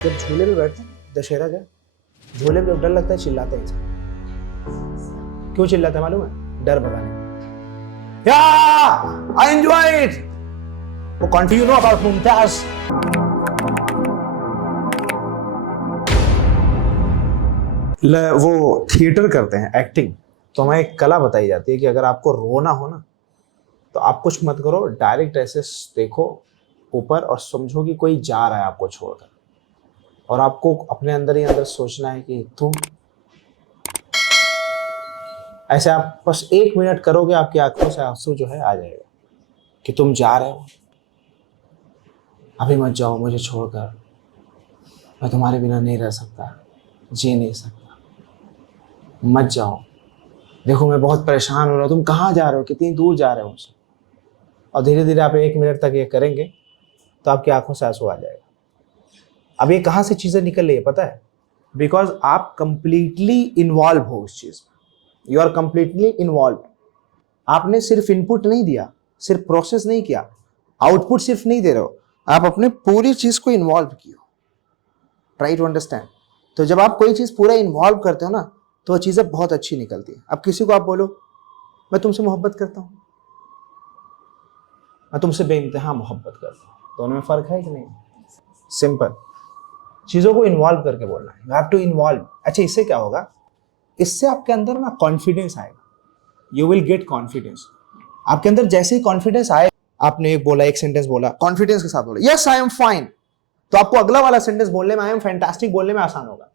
जब झूले में बैठते हैं दशहरा का झूले में जब डर लगता है चिल्लाते हैं इंसान। क्यों चिल्लाता है मालूम है? डर भगाने। या आई एंजॉय इट। वो कंटिन्यू नो अबाउट मुमताज। वो थिएटर करते हैं, एक्टिंग, तो हमें एक कला बताई जाती है कि अगर आपको रोना हो ना तो आप कुछ मत करो, डायरेक्ट ऐसे देखो ऊपर और समझो कि कोई जा रहा है आपको छोड़कर, और आपको अपने अंदर ही अंदर सोचना है कि तुम ऐसे आप बस 1 मिनट करोगे, आपकी आंखों से आंसू जो है आ जाएगा कि तुम जा रहे हो, अभी मत जाओ मुझे छोड़कर, मैं तुम्हारे बिना नहीं रह सकता, जी नहीं सकता, मत जाओ, देखो मैं बहुत परेशान हो रहा हूँ, तुम कहाँ जा रहे हो, कितनी दूर जा रहे हो मुझसे। और धीरे धीरे आप 1 मिनट तक ये करेंगे तो आपकी आंखों से आंसू आ जाएगा। अब ये कहाँ से चीज़ें निकल रही है पता है? बिकॉज आप कंप्लीटली इन्वॉल्व हो उस चीज़ में, यू आर कंप्लीटली इन्वॉल्व। आपने सिर्फ इनपुट नहीं दिया, सिर्फ प्रोसेस नहीं किया, आउटपुट सिर्फ नहीं दे रहे हो, आप अपने पूरी चीज़ को इन्वॉल्व किए हो। Try to understand. तो जब आप कोई चीज़ पूरा इन्वॉल्व करते हो ना तो वो चीज़ें बहुत अच्छी निकलती है। अब किसी को आप बोलो मैं तुमसे मोहब्बत करता हूँ, मैं तुमसे बेइंतहा मोहब्बत करता हूँ, दोनों में फ़र्क है कि नहीं? सिंपल। चीज़ों को इन्वॉल्व करके बोलना है, यू हैव टू इन्वॉल्व। अच्छा, इससे क्या होगा? इससे आपके अंदर ना कॉन्फिडेंस आएगा, यू विल गेट कॉन्फिडेंस। आपके अंदर जैसे ही कॉन्फिडेंस आए, आपने एक बोला, एक सेंटेंस बोला, कॉन्फिडेंस के साथ बोला यस आई एम फाइन, तो आपको अगला वाला सेंटेंस बोलने में, आई एम फैंटास्टिक बोलने में आसान होगा,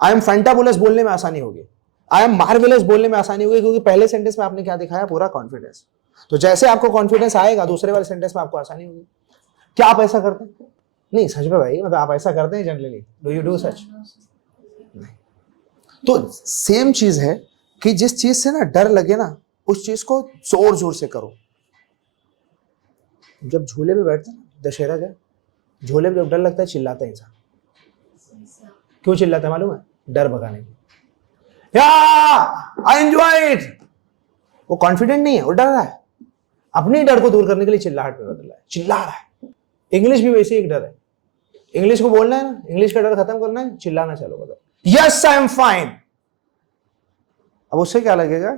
आई एम फैंटाबुलस बोलने में आसानी होगी, आई एम मार्वेलस बोलने में आसानी होगी, क्योंकि पहले सेंटेंस में आपने क्या दिखाया? पूरा कॉन्फिडेंस। तो जैसे आपको कॉन्फिडेंस आएगा दूसरे वाले सेंटेंस में आपको आसानी होगी। क्या आप ऐसा करते हैं? नहीं, सच में भाई, मतलब आप ऐसा करते हैं generally? Do you do such? नहीं। तो सेम चीज है कि जिस चीज से ना डर लगे ना उस चीज को जोर जोर से करो। जब झूले में बैठते हैं दशहरा का झूले में जब डर लगता है चिल्लाता है इंसान। क्यों चिल्लाता है मालूम है? डर भगाने के। या आई एंजॉय इट। वो कॉन्फिडेंट नहीं है, वो डर रहा है, अपने डर को दूर करने के लिए चिल्लाहट में बदल रहा है, चिल्ला रहा है। इंग्लिश भी वैसे एक डर है, इंग्लिश को बोलना है ना, इंग्लिश का डर खत्म करना है, चिल्लाना चालू करो, यस आई एम फाइन। अब उससे क्या लगेगा?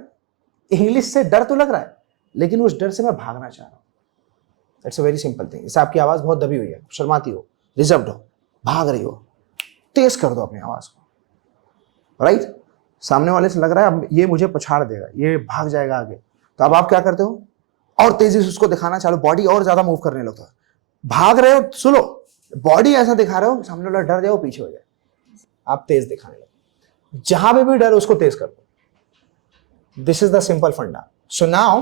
इंग्लिश से डर तो लग रहा है लेकिन उस डर से मैं भागना चाह रहा हूं। It's a very simple thing. इससे आपकी आवाज बहुत दबी हुई है, शर्माती हो, रिजर्व्ड हो, भाग रही हो, तेज कर दो अपनी आवाज को। राइट? सामने वाले से लग रहा है अब ये मुझे पछाड़ देगा, ये भाग जाएगा आगे, तो अब आप क्या करते हो? और तेजी से उसको दिखाना चालू, बॉडी और ज्यादा मूव करने लगता है। भाग रहे हो, सुनो, बॉडी ऐसा दिखा रहे हो, सामने वाला डर जाए, वो पीछे हो जाए, आप तेज दिखाने लगे। जहां पे भी डर उसको तेज कर दो। This is the simple funda. So now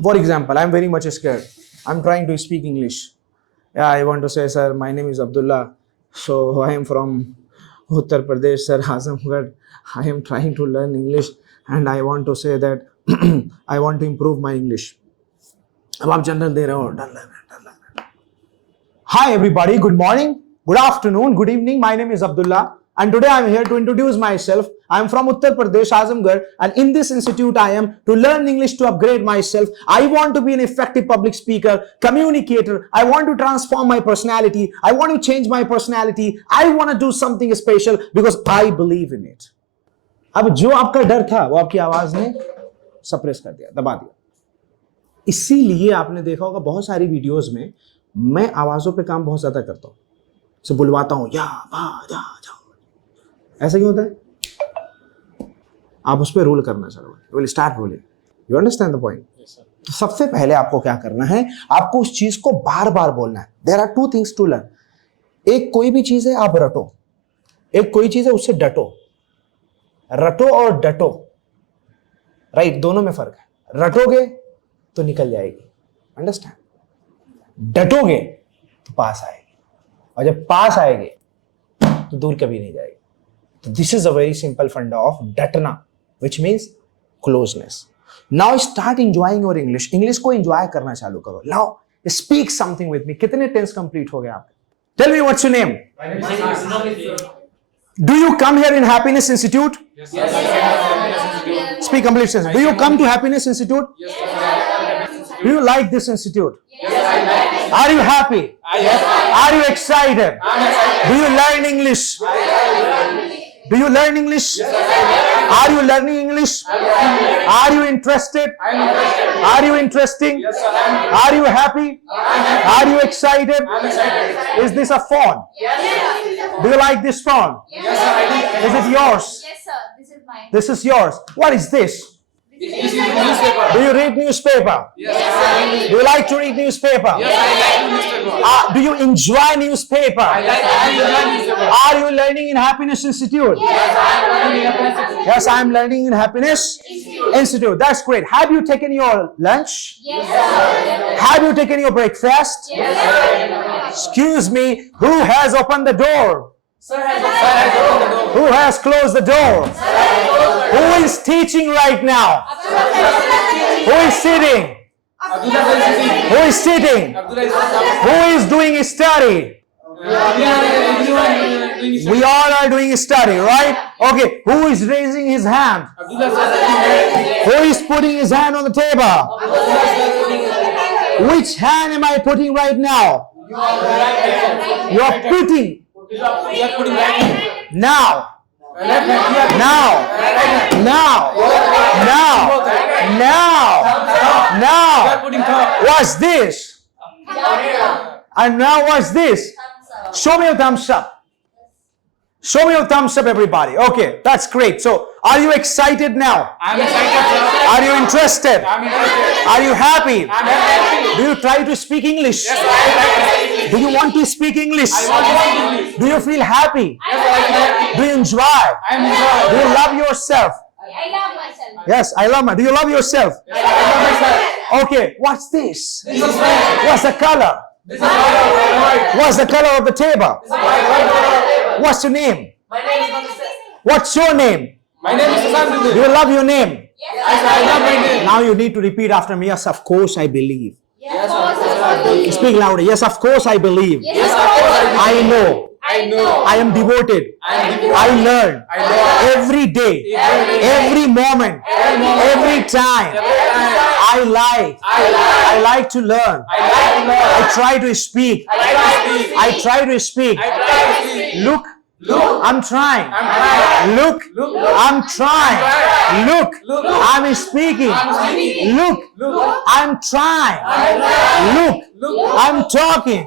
for example, I am very much scared, I am trying to speak English. I want to say sir my name is Abdullah, so I am from Uttar Pradesh sir, Azamgarh. I am trying to learn English and I want to say that I want to improve my English. अब आप general दे रहे हो, डर लग रहा है। Hi everybody, good morning, good afternoon, good evening. My name is Abdullah and today I am here to introduce myself. I am from Uttar Pradesh, Azamgarh, and in this institute I am to learn English to upgrade myself. I want to be an effective public speaker, communicator. I want to transform my personality. I want to change my personality. I want to do something special because I believe in it. अब जो आपका डर था वो आपकी आवाज ने suppress कर दिया, दबा दिया। इसीलिए आपने देखा होगा बहुत सारी वीडियोस में मैं आवाजों पे काम बहुत ज्यादा करता हूं, से बुलवाता हूं, या बा जा जाओ। ऐसा क्यों होता है? आप उस पर रूल करना चाहो, will start ruling. You understand the point? तो सबसे पहले आपको क्या करना है? आपको उस चीज को बार बार बोलना है। There are 2 things to learn. एक कोई भी चीज है आप रटो, एक कोई चीज है उससे डटो। रटो और डटो, राइट, दोनों में फर्क है। रटोगे तो निकल जाएगी, अंडरस्टैंड? डटोगे तो पास आएगी, और जब पास आएगी तो दूर कभी नहीं जाएगी। तो this is a very simple funda of डटना, which means closeness. Now start enjoying your English. English को एंजॉय करना चालू करो। Now speak something with me. कितने टेंस कंप्लीट हो गए आपके? Tell me what's your name? Do you come here in happiness institute? Speak complete sentence. Do you come to happiness institute? Do you like this institute? Yes, I like this institute. Are you happy? Are you excited? Do you learn English? Do you learn English? Are you learning English? Are you interested? Are you interesting? Are you happy? Are you excited? Is this a phone? Do you like this phone? Is it yours? Yes, sir. This is mine. This is yours. What is this? This is newspaper. Do you read newspaper? Yes, Do you like to read newspaper? Yes, I like newspaper. Do you enjoy newspaper? I enjoy newspaper. Are you learning in Happiness Institute? Yes, I am learning in Happiness Institute. That's great. Have you taken your lunch? Yes, sir. Have you taken your breakfast? Yes, sir. Excuse me, who has opened the door? Sir has opened the door. Who has closed the door? Who is teaching right now? Who is sitting? Who is sitting? Who is doing a study? We all are doing a study, right? Okay, who is raising his hand? Who is putting his hand on the table? Which hand am I putting right now? You are putting. Now. Now. What's this? And now what's this? Show me your thumbs up. Show me your thumbs up, everybody. Okay, that's great. So, are you excited now? I'm excited. Are you interested? I'm interested. Are you happy? I'm happy. Do you try to speak English? Yes, I like. Do you want to speak English? I want to speak English. Do you feel happy? Yes, I'm happy. Do you enjoy? I'm Do enjoying. you love yourself? I love myself. Yes, I love my. Do you love yourself? Yes, I love myself. Okay, what's this? This is white. What's the color? This is white. What's the color of the table? This is white. What's your name? My name is Abdullah. What's your name? My name is Do you love your name? Yes, I love my name. Now you need to repeat after me. Yes, of course I believe. Yes, of course. Speak louder. Yes, of course I believe. Yes, of course. I know. I know. I am devoted. I learn every day, every moment, every time. I like to learn. I try to speak. I try to speak. Look, I'm trying. Look, I'm trying. Look, I'm speaking. Look, I'm trying. Look, I'm talking.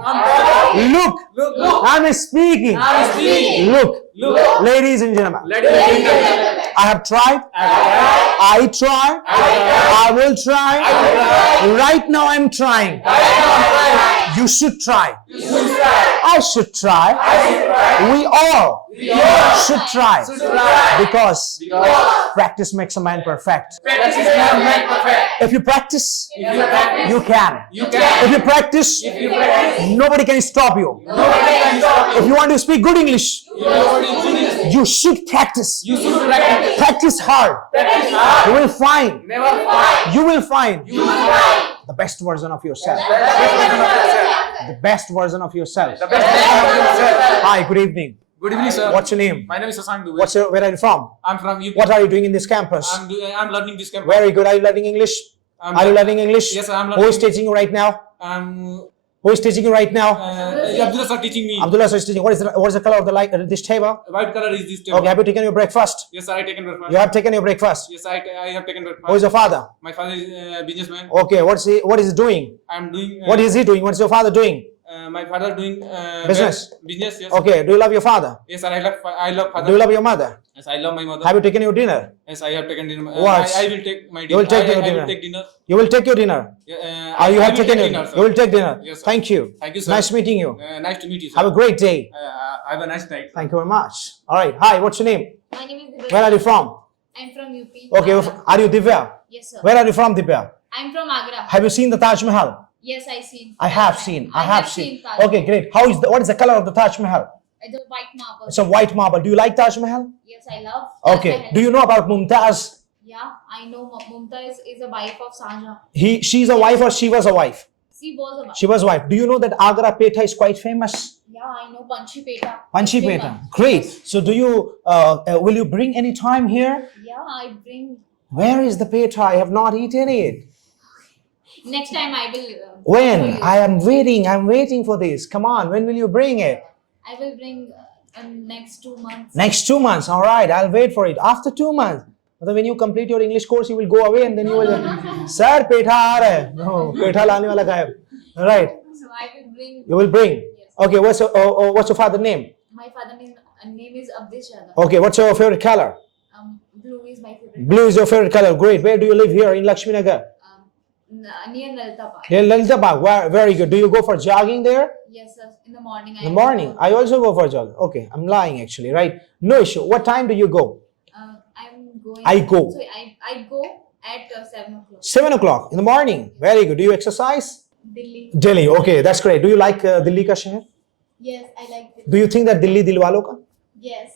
Look, I'm speaking. Look, ladies and gentlemen, I have tried. I try. I will try. Right now I'm trying. You should try. I should try. We all should try. Because practice makes a man perfect. If you practice, you can. If you practice, nobody can stop you. If you want to speak good English, you should practice. Practice hard. You will find. You will find the best version of yourself. The best version of yourself. Hi, good evening. Good evening, sir. What's your name? My name is Sasan Dubey. Where are you from? I'm from UP. What are you doing in this campus? I'm learning this campus. Very good. Are you learning English? Are you learning English? Yes, I'm Who is learning. teaching you right now? Um, Who is teaching you right now? Abdullah sir teaching me. Abdullah is teaching. What is the color of the this table? White color is this table. Okay, have you taken your breakfast? Yes, sir, I taken breakfast. You have taken your breakfast. Yes, I have taken breakfast. Who is your father? My father is a businessman. Okay, what is he doing? I'm doing. What is he doing? What's your father doing? My father doing Business. Business. Yes. Okay, do you love your father? Yes, sir. I love father. Do you love your mother? Yes, I love my mother. Have you taken your dinner? Yes, I have taken dinner. What? I will take my dinner. You will take your I dinner. will take dinner. You will take your dinner. You have taken your dinner. sir. You will take dinner. Yes, sir. Thank you. Thank you, sir. Nice meeting you. Nice to meet you, sir. Have a great day. Have a nice night. Thank you very much. All right. Hi, what's your name? My name is Abdullah. Where are you from? I'm from UP. Okay, are you Divya? Yes, sir. Where are you from, Divya? I'm from Agra. Have you seen the Taj Mahal? Yes, I seen. I have seen. I have seen. Taj Okay, great. What is the color of the Taj Mahal? It's a white marble. It's a white marble. Do you like Taj Mahal? Yes, I love. Okay. Do you know about Mumtaz? Yeah, I know. Mumtaz is a wife of Shahjahan. She's a wife or she was a wife? She was a wife. She was a wife. Do you know that Agra Petha is quite famous? Yeah, I know Panchi Peta. Panchi Petha. Great. So do you, will you bring any time here? Yeah, I bring. Where is the Petha? I have not eaten it. Next time I will. When? show you. I am waiting. I'm waiting for this. Come on. When will you bring it? I will bring next 2 months. Next 2 months. All right. I'll wait for it. After 2 months. When you complete your English course, you will go away and then you will. Sir, petha aa raha hai. No, petha lane wala gayab. All right. So I will bring. You will bring. Yes. Okay. What's your father's name? My father name is Abdullah. Okay. What's your favorite color? Blue is my favorite. Blue is your favorite color. Great. Where do you live here in Lakshmi Nagar? Near Lalita Park. Yeah, Lalita Park. Very good. Do you go for jogging there? Yes, sir. In the morning. In the morning. I also go for jogging. Okay. I'm lying actually. Right. No issue. What time do you go? I'm going. I go. So I go at 7 o'clock. 7 o'clock in the morning. Very good. Do you exercise? Delhi. Delhi. Okay. That's great. Do you like Delhi ka shehar? Yes, I like it. Do you think that Delhi dilwalo ka? Yes,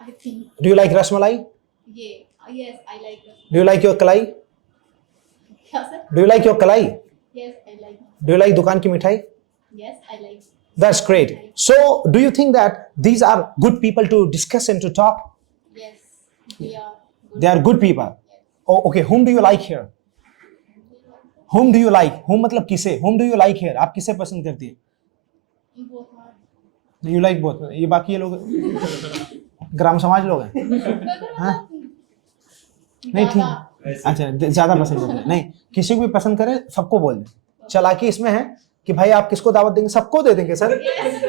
I think. Do you like rasmalai? Yeah. Yes, I like it. Do you like your kalai? Yes, sir. Do you like your kalai? Yes, I like it. Do you like dukan ki mithai? Yes, I like it. That's great. So, do you think that these are good people to discuss and to talk? Yes, we are. They are good people. Oh, okay. Whom do you like here? Whom do you like? Whom मतलब किसे? Whom do you like here? आप किसे पसंद करती है? Both are. You like both. ये बाकी ये लोग ग्राम समाज लोग हैं. हाँ? नहीं ठीक. अच्छा ज्यादा पसंद करते हैं. नहीं किसी को भी पसंद करे सबको बोल दे. चालाकी इसमें है कि भाई आप किसको दावत देंगे? सबको दे देंगे सर.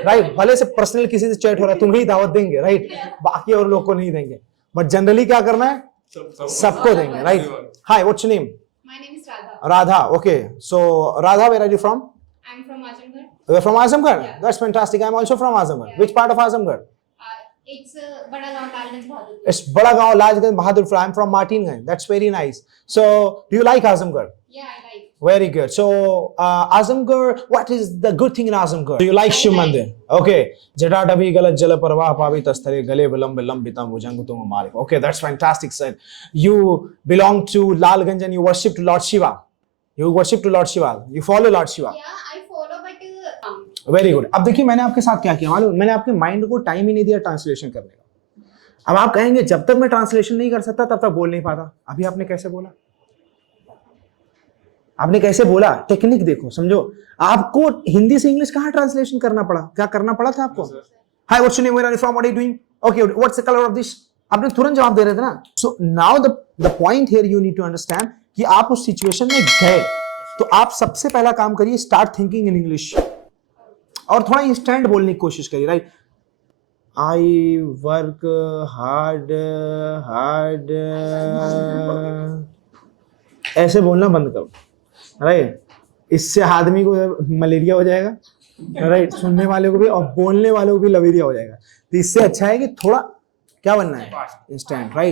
राइट. भले से पर्सनल किसी से चैट हो रहा है तुम्हें ही दावत देंगे. राइट. बाकी और लोग को नहीं देंगे. बट जनरली क्या करना है? सबको देंगे. Right. Hi what's your name? My name is Radha. Radha. Okay. So Radha, where are you from? I'm from Azamgarh. You're from Azamgarh? Yeah. That's fantastic. I'm also from Azamgarh. Yeah. Which part of Azamgarh? It's Bada Gaon, Kalganj, Bahadurgarh. It's Badagaon, Lajganj, Bahadurgarh. I'm from Martinganj. That's very nice. So, do you like Azamgarh? Yeah, I like. Very good. So, Azamgarh, what is the good thing in Azamgarh? Do you like I Shiv like- Mandir? Okay. Jatatabhi galat jala parvah pavit asthare gale vilambe lambitam bhujangutum malik. Okay, that's fantastic, sir. You belong to Lalganj and you worship to Lord Shiva. You worship to Lord Shiva. You follow Lord Shiva. Yeah, I follow, but very good. अब देखिए मैंने आपके साथ क्या किया मालूम? मैंने आपके माइंड को टाइम ही नहीं दिया ट्रांसलेशन करने का. अब आप कहेंगे जब तक मैं ट्रांसलेशन नहीं कर सकता तब तक बोल नहीं पाता. अभी आपने कैसे बोला? आपने कैसे बोला? टेक्निक देखो, समझो. आपको हिंदी से इंग्लिश कहाँ ट्रांसलेशन करना पड़ा? क्या करना पड़ा था आपको? Hi what's your name, where are you from, what are you doing, okay what's the colour of this. आपने तुरंत जवाब दे रहे थे ना. So now the point here you need to understand कि आप उस सिचुएशन में गए तो आप सबसे पहला काम करिए स्टार्ट थिंकिंग इन इंग्लिश और थोड़ा इंस्टेंट बोलने की कोशिश करिए. राइट. आई वर्क हार्ड ऐसे बोलना बंद करो. राइट. इससे आदमी को मलेरिया हो जाएगा. राइट. सुनने वाले को भी और बोलने वाले को भी लवेरिया हो जाएगा. तो इससे अच्छा है कि थोड़ा क्या बनना है? इंस्टेंट. राइट.